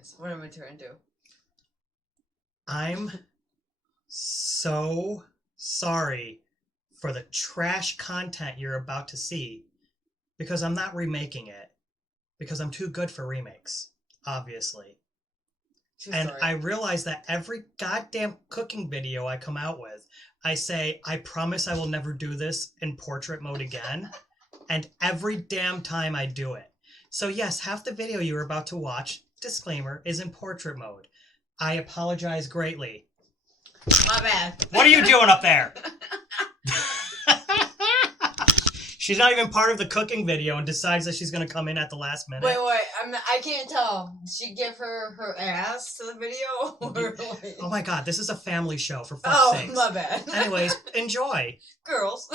Anyways, what am I turning to? I'm so sorry for the trash content you're about to see because I'm not remaking it because I'm too good for remakes, obviously. And I realize that every goddamn cooking video I come out with, I say, I promise I will never do this in portrait mode again. And every damn time I do it. So yes, half the video you're about to watch, disclaimer, is in portrait mode. I apologize greatly. My bad. What are you doing up there? She's not even part of the cooking video and decides that she's going to come in at the last minute. Wait, I can't tell. Did she give her ass to the video? Or like... Oh my god, this is a family show, for fuck's sakes. Oh, my bad. Anyways, enjoy. Girls.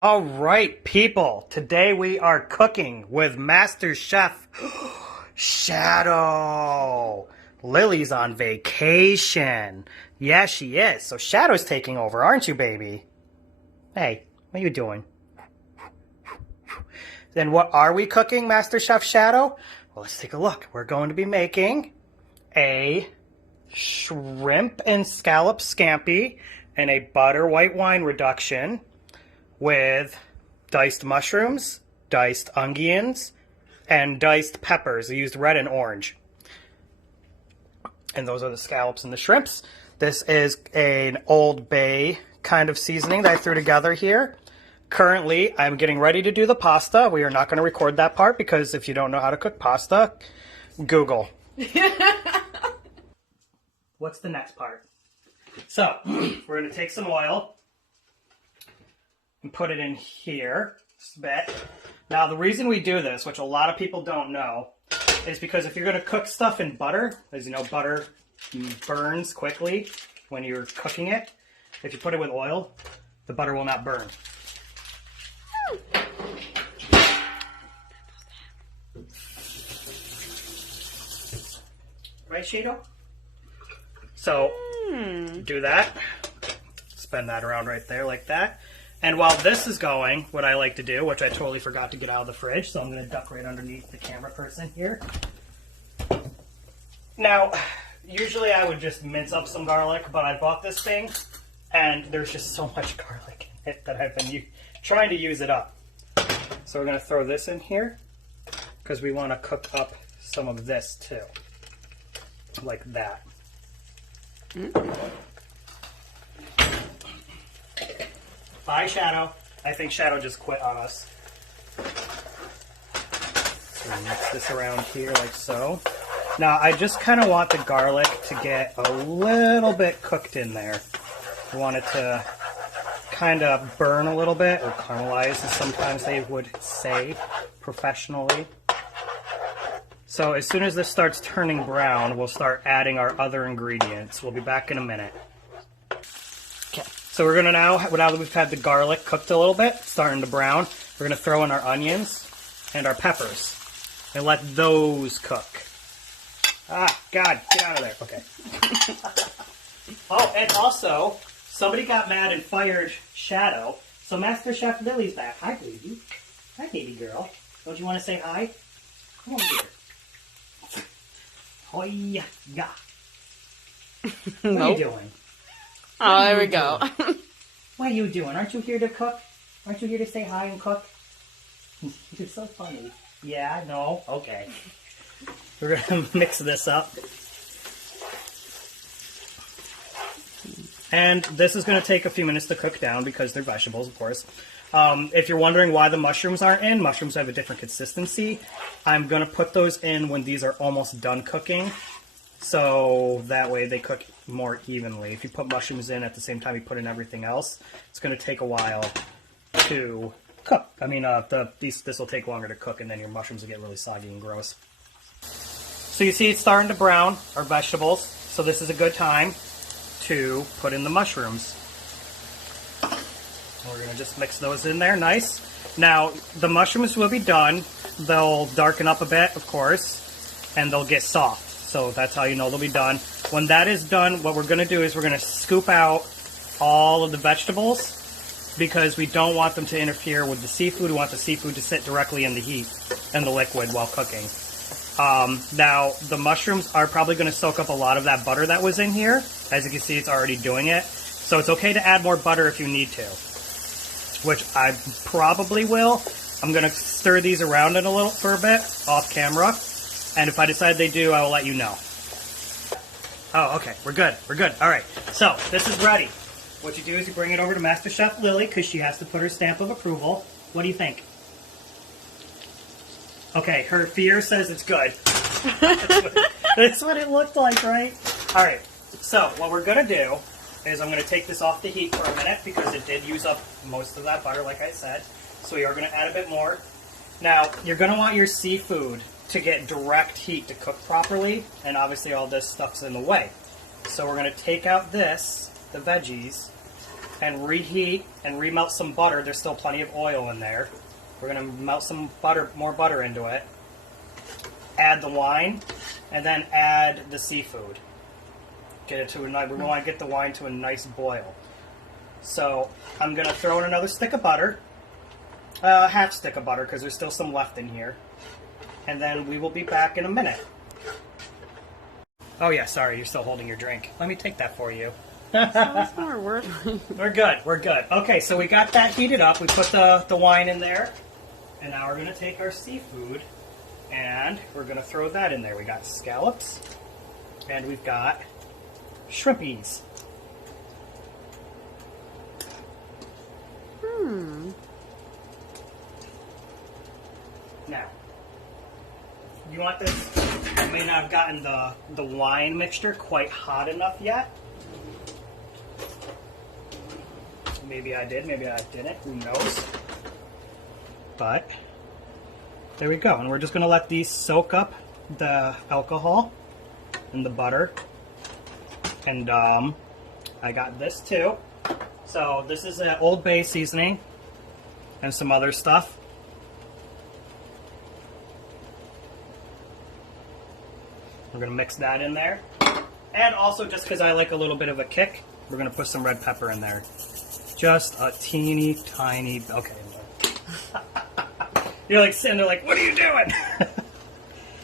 All right, people. Today we are cooking with Master Chef Shadow. Lily's on vacation. Yeah, she is. So Shadow's taking over, aren't you, baby? Hey, what are you doing? Then what are we cooking, Master Chef Shadow? Well, let's take a look. We're going to be making a shrimp and scallop scampi and a butter white wine reduction with diced mushrooms, diced onions, and diced peppers. I used red and orange. And those are the scallops and the shrimps. This is an Old Bay kind of seasoning that I threw together here. Currently, I'm getting ready to do the pasta. We are not going to record that part because if you don't know how to cook pasta, Google. What's the next part? So, we're going to take some oil and put it in here, just a bit. Now, the reason we do this, which a lot of people don't know, is because if you're going to cook stuff in butter, as you know, butter burns quickly when you're cooking it. If you put it with oil, the butter will not burn. Right, Shaedow? So, do that. Spin that around right there like that. And while this is going, what I like to do, which I totally forgot to get out of the fridge, so I'm going to duck right underneath the camera person here. Now, usually I would just mince up some garlic, but I bought this thing, and there's just so much garlic in it that I've been trying to use it up. So we're going to throw this in here, because we want to cook up some of this too. Like that. Bye, Shadow. I think Shadow just quit on us. So mix this around here like so. Now, I just kind of want the garlic to get a little bit cooked in there. I want it to kind of burn a little bit, or caramelize, as sometimes they would say professionally. So as soon as this starts turning brown, we'll start adding our other ingredients. We'll be back in a minute. Okay. So we're going to now that we've had the garlic cooked a little bit, starting to brown, we're going to throw in our onions and our peppers and let those cook. Ah, God, get out of there. Okay. Oh, and also, somebody got mad and fired Shadow, so Master Chef Lily's back. Hi, baby. Hi, baby girl. Don't you want to say hi? Come on here. Hoi, yeah. What are you doing? Oh, there we go. What are you doing? Aren't you here to cook? Aren't you here to say hi and cook? You're so funny. Yeah, no? Okay. We're going to mix this up. And this is going to take a few minutes to cook down because they're vegetables, of course. If you're wondering why the mushrooms aren't in, mushrooms have a different consistency. I'm going to put those in when these are almost done cooking. So that way they cook more evenly. If you put mushrooms in at the same time you put in everything else, it's going to take a while to cook. I mean, this will take longer to cook, and then your mushrooms will get really soggy and gross. So you see it's starting to brown, our vegetables. So this is a good time to put in the mushrooms. We're going to just mix those in there, nice. Now, the mushrooms will be done. They'll darken up a bit, of course, and they'll get soft. So that's how you know they'll be done. When that is done, what we're going to do is we're going to scoop out all of the vegetables because we don't want them to interfere with the seafood. We want the seafood to sit directly in the heat and the liquid while cooking. Now, the mushrooms are probably going to soak up a lot of that butter that was in here. As you can see, it's already doing it. So it's okay to add more butter if you need to, which I probably will. I'm going to stir these around in a little for a bit off camera. And if I decide they do, I will let you know. Oh, okay. We're good. We're good. All right. So this is ready. What you do is you bring it over to Master Chef Lily because she has to put her stamp of approval. What do you think? Okay, her fear says it's good. That's what it looked like, right? All right. So what we're going to do is I'm going to take this off the heat for a minute because it did use up most of that butter, like I said. So we are going to add a bit more. Now, you're going to want your seafood to get direct heat to cook properly, and obviously all this stuff's in the way. So we're going to take out this, the veggies, and reheat and remelt some butter. There's still plenty of oil in there. We're going to melt some butter, more butter into it, add the wine, and then add the seafood. Get it to a nice, we want to get the wine to a nice boil. So I'm going to throw in another stick of butter, half stick of butter because there's still some left in here. And then we will be back in a minute. Oh yeah, sorry, you're still holding your drink. Let me take that for you. Sounds more worthy. We're good, we're good. Okay, so we got that heated up. We put the wine in there. And now we're going to take our seafood and we're going to throw that in there. We got scallops and we've got shrimpies. Now, you want this, I may not have gotten the wine mixture quite hot enough yet. Maybe I did, maybe I didn't, who knows. But, there we go. And we're just going to let these soak up the alcohol and the butter. And I got this too. So this is an Old Bay seasoning and some other stuff. We're going to mix that in there. And also, just because I like a little bit of a kick, we're going to put some red pepper in there. Just a teeny tiny, okay. You're like sitting there like, what are you doing?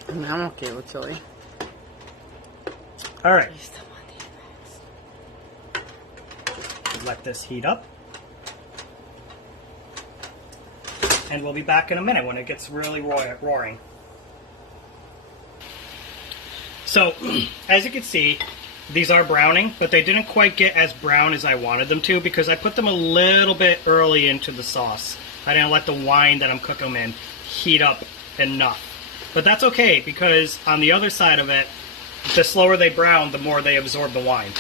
I'm okay with chili. All right. Let this heat up. And we'll be back in a minute when it gets really roaring. So, as you can see, these are browning, but they didn't quite get as brown as I wanted them to because I put them a little bit early into the sauce. I didn't let the wine that I'm cooking them in heat up enough. But that's okay because on the other side of it, the slower they brown, the more they absorb the wine.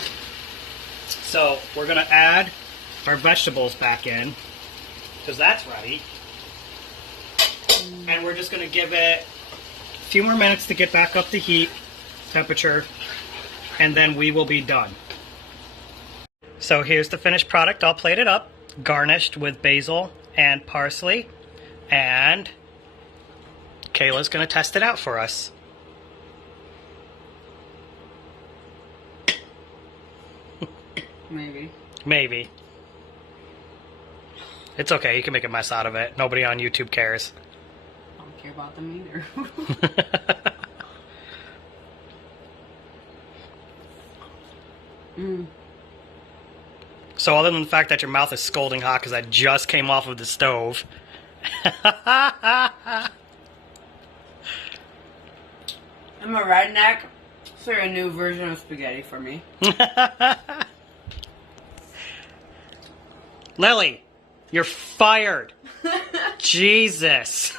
So we're going to add our vegetables back in because that's ready. And we're just going to give it a few more minutes to get back up to heat, temperature, and then we will be done. So here's the finished product all plated up, garnished with basil and parsley, and Kayla's going to test it out for us. Maybe. Maybe. It's okay, you can make a mess out of it. Nobody on YouTube cares. I don't care about them either. So other than the fact that your mouth is scalding hot because I just came off of the stove. I'm a redneck, so a new version of spaghetti for me. Lily, you're fired. Jesus.